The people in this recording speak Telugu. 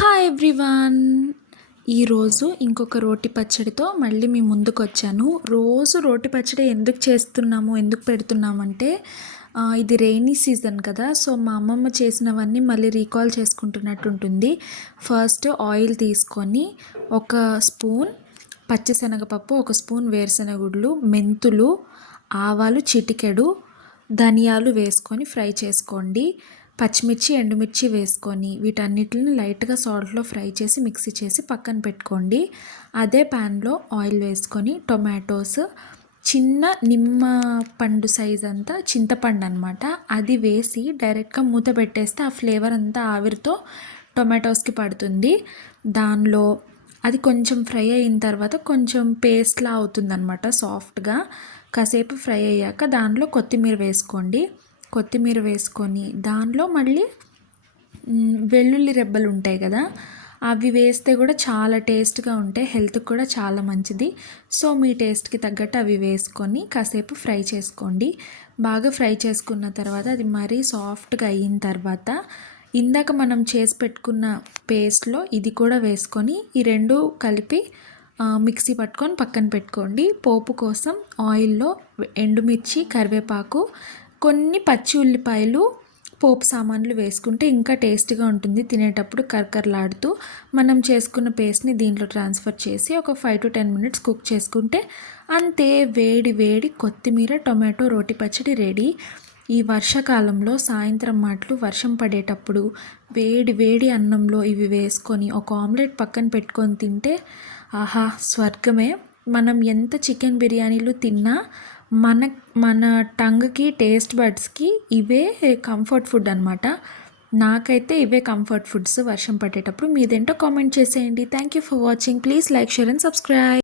Hi everyone. ఈరోజు ఇంకొక రోటి పచ్చడితో మళ్ళీ మీ ముందుకు వచ్చాను. రోజు రోటి పచ్చడి ఎందుకు చేస్తున్నాము, ఎందుకు పెడుతున్నామంటే ఇది రెయినీ సీజన్ కదా. సో మా అమ్మమ్మ చేసినవన్నీ మళ్ళీ రీకాల్ చేసుకుంటున్నట్టు ఉంటుంది. ఫస్ట్ ఆయిల్ తీసుకొని ఒక స్పూన్ పచ్చిశనగపప్పు, ఒక స్పూన్ వేరుశనగుళ్ళు, మెంతులు, ఆవాలు చిటికెడు, ధనియాలు వేసుకొని ఫ్రై చేసుకోండి. పచ్చిమిర్చి, ఎండుమిర్చి వేసుకొని వీటన్నిటిని లైట్గా సాల్ట్లో ఫ్రై చేసి మిక్సీ చేసి పక్కన పెట్టుకోండి. అదే ప్యాన్లో ఆయిల్ వేసుకొని టొమాటోస్, చిన్న నిమ్మ పండు సైజ్ అంతా చింతపండు అనమాట, అది వేసి డైరెక్ట్గా మూత పెట్టేస్తే ఆ ఫ్లేవర్ అంతా ఆవిరితో టొమాటోస్కి పడుతుంది. దానిలో అది కొంచెం ఫ్రై అయిన తర్వాత కొంచెం పేస్ట్లా అవుతుందన్నమాట సాఫ్ట్గా. కాసేపు ఫ్రై అయ్యాక దానిలో కొత్తిమీర వేసుకోండి. కొత్తిమీర వేసుకొని దానిలో మళ్ళీ వెల్లుల్లి రెబ్బలు ఉంటాయి కదా, అవి వేస్తే కూడా చాలా టేస్ట్గా ఉంటాయి, హెల్త్కి కూడా చాలా మంచిది. సో మీ టేస్ట్కి తగ్గట్టు అవి వేసుకొని కాసేపు ఫ్రై చేసుకోండి. బాగా ఫ్రై చేసుకున్న తర్వాత అది మరీ సాఫ్ట్గా అయిన తర్వాత ఇందాక మనం చేసి పెట్టుకున్న పేస్ట్లో ఇది కూడా వేసుకొని ఈ రెండు కలిపి మిక్సీ పట్టుకొని పక్కన పెట్టుకోండి. పోపు కోసం ఆయిల్లో ఎండుమిర్చి, కరివేపాకు, కొన్ని పచ్చి ఉల్లిపాయలు, పోపు సామాన్లు వేసుకుంటే ఇంకా టేస్ట్గా ఉంటుంది. తినేటప్పుడు కరకరలాడుతూ మనం చేసుకున్న పేస్ట్ని దీంట్లో ట్రాన్స్ఫర్ చేసి ఒక 5 to 10 minutes కుక్ చేసుకుంటే అంతే, వేడి వేడి కొత్తిమీర టొమాటో రోటి పచ్చడి రెడీ. ఈ వర్షాకాలంలో సాయంత్రం మాటలు వర్షం పడేటప్పుడు వేడి వేడి అన్నంలో ఇవి వేసుకొని ఒక ఆమ్లెట్ పక్కన పెట్టుకొని తింటే ఆహా స్వర్గమే. మనం ఎంత చికెన్ బిర్యానీలు తిన్నా మన మన టంగ్కి, టేస్ట్ బడ్స్కి ఇవే కంఫర్ట్ ఫుడ్ అనమాట. నాకైతే ఇవే కంఫర్ట్ ఫుడ్స్ వర్షం పడేటప్పుడు. మీదేంటో కామెంట్ చేసేయండి. Thank you for watching. Please like, share and subscribe.